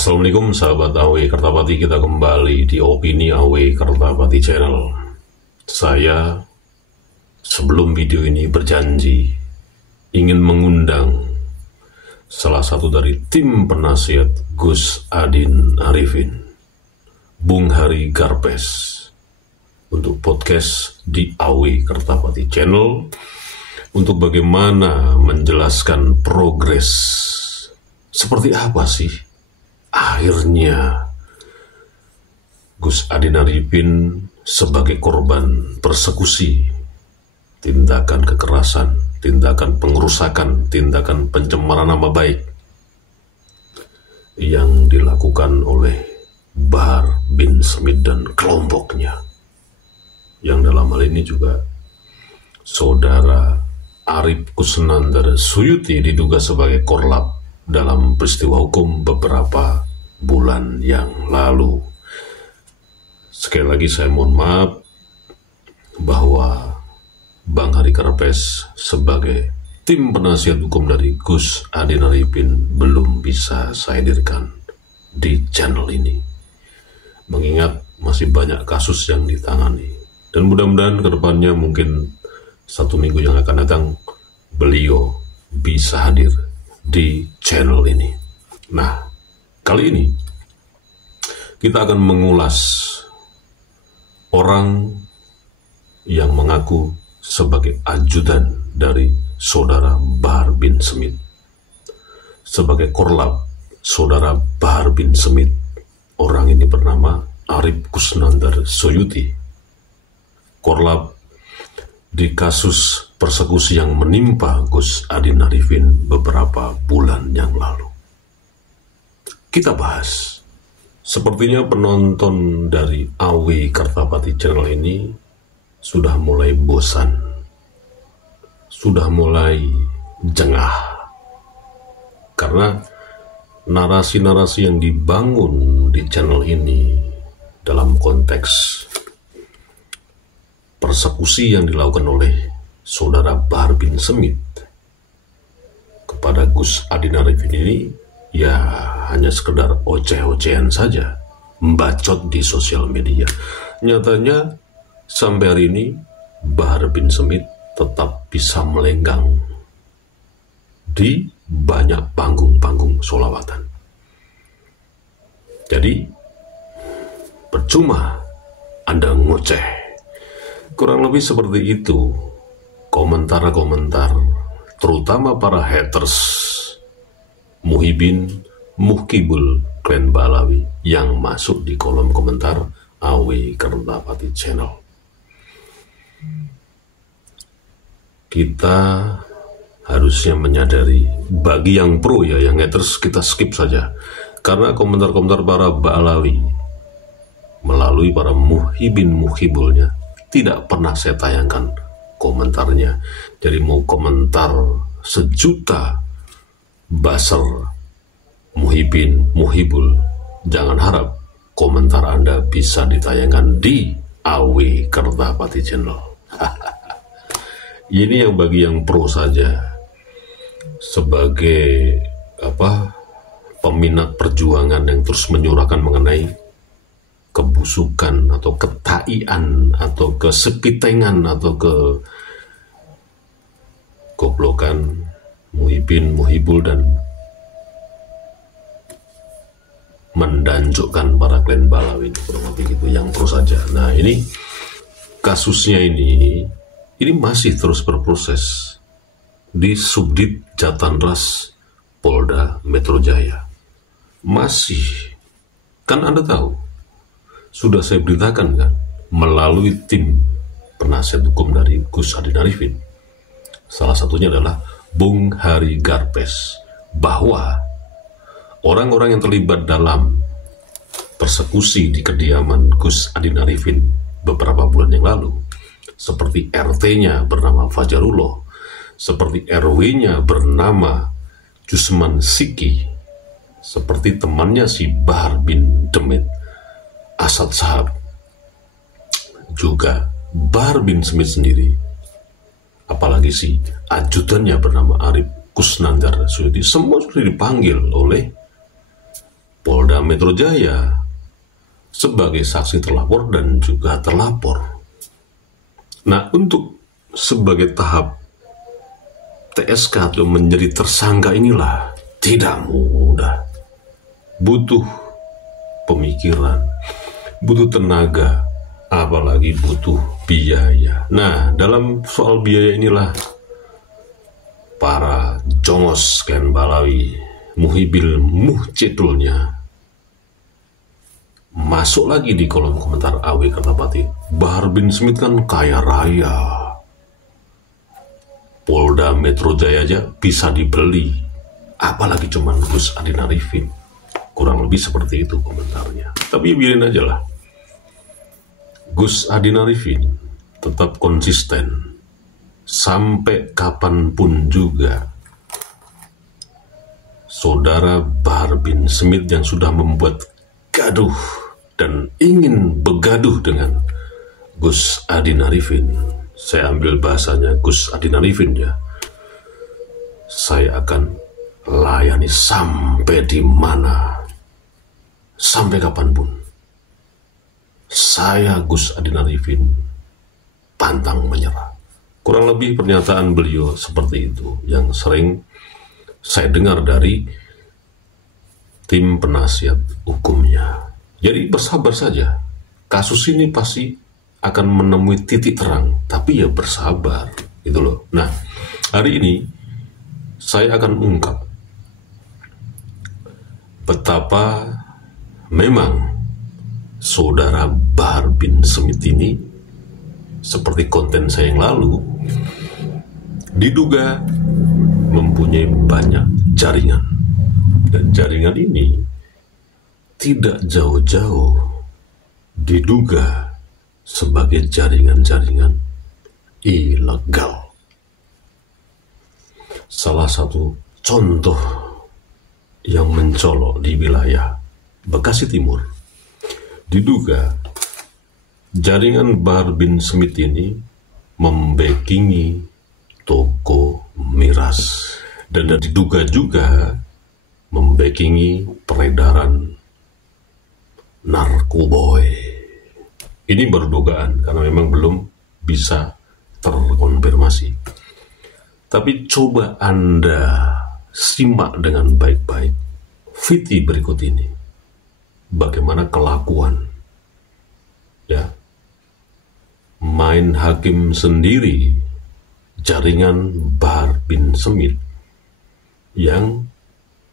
Assalamualaikum sahabat AW Kertapati, kita kembali di Opini AW Kertapati Channel. Saya sebelum video ini berjanji ingin mengundang salah satu dari tim penasihat Gus Adin Arifin, Bung Hari Garpes, untuk podcast di AW Kertapati Channel untuk bagaimana menjelaskan progres seperti apa sih akhirnya Gus Adin Arifin sebagai korban persekusi, tindakan kekerasan, tindakan pengerusakan, tindakan pencemaran nama baik yang dilakukan oleh Bahar bin Smith dan kelompoknya, yang dalam hal ini juga saudara Arif Kusnandar Suyuti diduga sebagai korlap dalam peristiwa hukum beberapa bulan yang lalu. Sekali lagi saya mohon maaf bahwa Bang Hari Garpes sebagai tim penasihat hukum dari Gus Adin Arifin belum bisa saya hadirkan di channel ini, mengingat masih banyak kasus yang ditangani, dan mudah-mudahan kedepannya mungkin 1 minggu yang akan datang beliau bisa hadir di channel ini. Nah, kali ini kita akan mengulas orang yang mengaku sebagai ajudan dari saudara Bahar bin Smith, sebagai korlap saudara Bahar bin Smith. Orang ini bernama Arif Kusnandar Suyuti, korlap di kasus persekusi yang menimpa Gus Adin Arifin beberapa bulan yang lalu. Kita bahas. Sepertinya penonton dari AW Kertapati Channel ini sudah mulai bosan, sudah mulai jengah, karena narasi-narasi yang dibangun di channel ini dalam konteks persekusi yang dilakukan oleh saudara Bahar bin Smith kepada Gus Adin Arifin ini ya hanya sekedar oceh-ocehan saja, membacot di sosial media. Nyatanya sampai hari ini Bahar bin Smith tetap bisa melenggang di banyak panggung-panggung sholawatan. Jadi percuma Anda ngoceh. Kurang lebih seperti itu komentar-komentar terutama para haters Muhibin Muhkibul Klan Balawi yang masuk di kolom komentar AW Kertapati Channel. Kita harusnya menyadari, bagi yang pro ya, yang haters kita skip saja, karena komentar-komentar para Balawi melalui para Muhibin Muhibulnya tidak pernah saya tayangkan komentarnya. Jadi mau komentar sejuta baser Muhibin Muhibul, jangan harap komentar Anda bisa ditayangkan di AW Kertapati Channel. Ini yang bagi yang pro saja, sebagai peminat perjuangan yang terus menyuarakan mengenai kebusukan atau ketaian atau kesepitengan atau kegoblokan Muhibin Muhibul dan mendanjukkan para klan Balawi, kurang lebih gitu, yang pro saja. Nah, ini kasusnya ini masih terus berproses di Subdit Jatanras Polda Metro Jaya. Masih, kan Anda tahu, sudah saya beritakan kan, melalui tim penasihat hukum dari Gus Adin Arifin, salah satunya adalah Bung Hari Garpes, bahwa orang-orang yang terlibat dalam persekusi di kediaman Gus Adin Arifin beberapa bulan yang lalu, seperti RT-nya bernama Fajarullah, seperti RW-nya bernama Jusman Siki, seperti temannya si Bahar bin Demit Asad Sahab, juga Bahar bin Smith sendiri, apalagi si ajudannya bernama Arif Kusnandar Suyuti, semua sudah dipanggil oleh Polda Polda Metro Jaya sebagai saksi terlapor dan juga terlapor. Nah, untuk sebagai tahap TSK atau menjadi tersangka inilah tidak mudah. Butuh pemikiran, butuh tenaga, apalagi butuh biaya. Nah, dalam soal biaya inilah para jongos Ken Balawi, Muhibil Muhcedulnya masuk lagi di kolom komentar AW Kertapati. Bahar bin Smith kan kaya raya, Polda Metro Jaya aja bisa dibeli, apalagi cuman Gus Adin Arifin. Kurang lebih seperti itu komentarnya. Tapi biarin aja lah. Gus Adin Arifin tetap konsisten sampai kapanpun juga. Saudara Bahar bin Smith yang sudah membuat gaduh dan ingin begaduh dengan Gus Adin Arifin, saya ambil bahasanya Gus Adin Arifin ya, saya akan layani sampai di mana, sampai kapanpun. Saya Gus Adin Arifin pantang menyerah. Kurang lebih pernyataan beliau seperti itu yang sering saya dengar dari tim penasihat hukumnya. Jadi bersabar saja. Kasus ini pasti akan menemui titik terang, tapi ya bersabar, gitu loh. Nah, hari ini saya akan ungkap betapa memang saudara Bahar bin Smith ini, seperti konten saya yang lalu, diduga mempunyai banyak jaringan. Dan jaringan ini tidak jauh-jauh diduga sebagai jaringan-jaringan ilegal. Salah satu contoh yang mencolok di wilayah Bekasi Timur, diduga jaringan Bahar bin Smith ini membackingi toko miras, dan diduga juga membackingi peredaran narkoboy. Ini baru dugaan karena memang belum bisa terkonfirmasi. Tapi coba Anda simak dengan baik-baik video berikut ini. Bagaimana kelakuan, ya, main hakim sendiri jaringan Bahar bin Smith, yang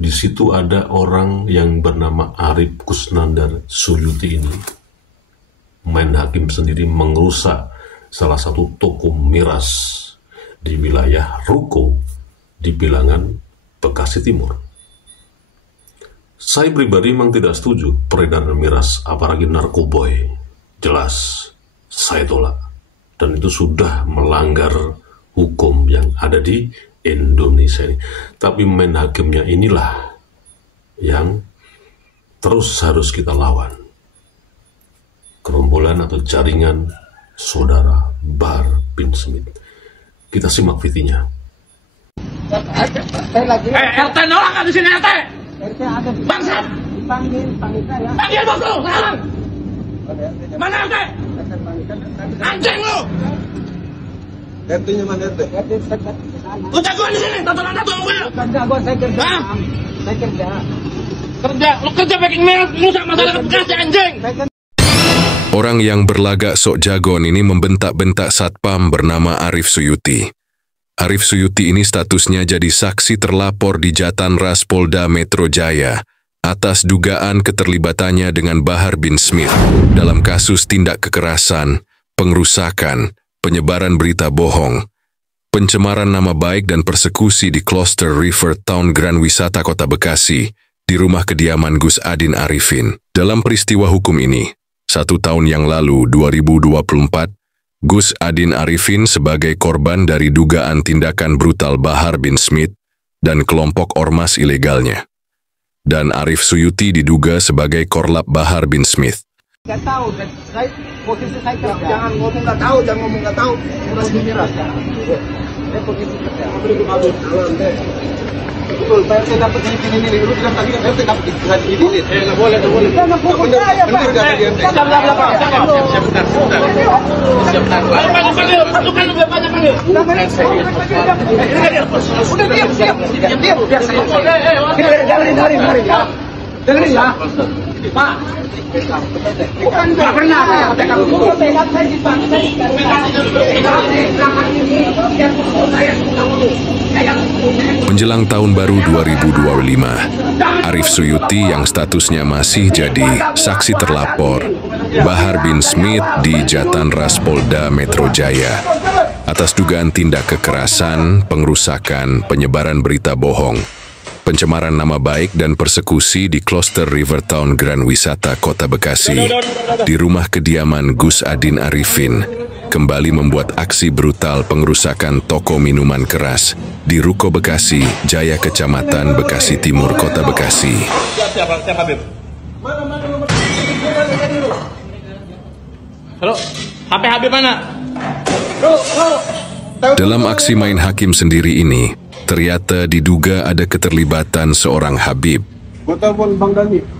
di situ ada orang yang bernama Arif Kusnandar Suyuti ini. Main hakim sendiri merusak salah satu toko miras di wilayah Ruko di Bilangan, Bekasi Timur. Saya pribadi memang tidak setuju peredaran miras, apalagi narkoboy. Jelas saya tolak, dan itu sudah melanggar hukum yang ada di Indonesia ini. Tapi main hakimnya inilah yang terus harus kita lawan. Gerombolan atau jaringan saudara Bahar bin Smith. Kita simak videonya. RT nolak nggak di sini RT? RT ada di Bangsat! panggil saya. Panggil bos lu sekarang! Mana RT? Anjing lu! RT-nya mana RT? RT dekat di sana. Lu jagoan di sini, tontonan satu mobil! Kerja gua, saya kerja. Hah? Saya kerja. Lu kerja packing miras, rusak masyarakat Bekasi anjing! Orang yang berlagak sok jagoan ini membentak-bentak satpam bernama Arif Suyuti. Arif Suyuti ini statusnya jadi saksi terlapor di Jatanras Polda Metro Jaya atas dugaan keterlibatannya dengan Bahar bin Smith dalam kasus tindak kekerasan, pengrusakan, penyebaran berita bohong, pencemaran nama baik dan persekusi di Kloster River Town Grand Wisata Kota Bekasi di rumah kediaman Gus Adin Arifin. Dalam peristiwa hukum ini, 1 tahun yang lalu, 2024, Gus Adin Arifin sebagai korban dari dugaan tindakan brutal Bahar bin Smith dan kelompok ormas ilegalnya. Dan Arif Suyuti diduga sebagai korlap Bahar bin Smith. Nggak tahu, saya posisi saya kerja. Jangan ngomong nggak tahu, jangan ngomong nggak tahu. Udah gembira. Saya posisi kerja. Betul, saya dapat ini. Lu bilang tadi kan saya dapat ini. Nggak boleh. Jangan pukul saya, Pak. Bener nggak dia? Dengerin ya, Pak. Bukan nggak pernah Menjelang tahun baru 2025, Arif Suyuti yang statusnya masih jadi saksi terlapor, Bahar bin Smith di Jatanras Polda Metro Jaya atas dugaan tindak kekerasan, pengrusakan, penyebaran berita bohong, pencemaran nama baik dan persekusi di Kloster Rivertown Grand Wisata Kota Bekasi, di rumah kediaman Gus Adin Arifin, kembali membuat aksi brutal pengrusakan toko minuman keras di Ruko Bekasi, Jaya Kecamatan Bekasi Timur, Kota Bekasi. Siap Habib. Halo, HP Habib mana? Dalam aksi main hakim sendiri ini, ternyata diduga ada keterlibatan seorang Habib. Gua telepon Bang Dani.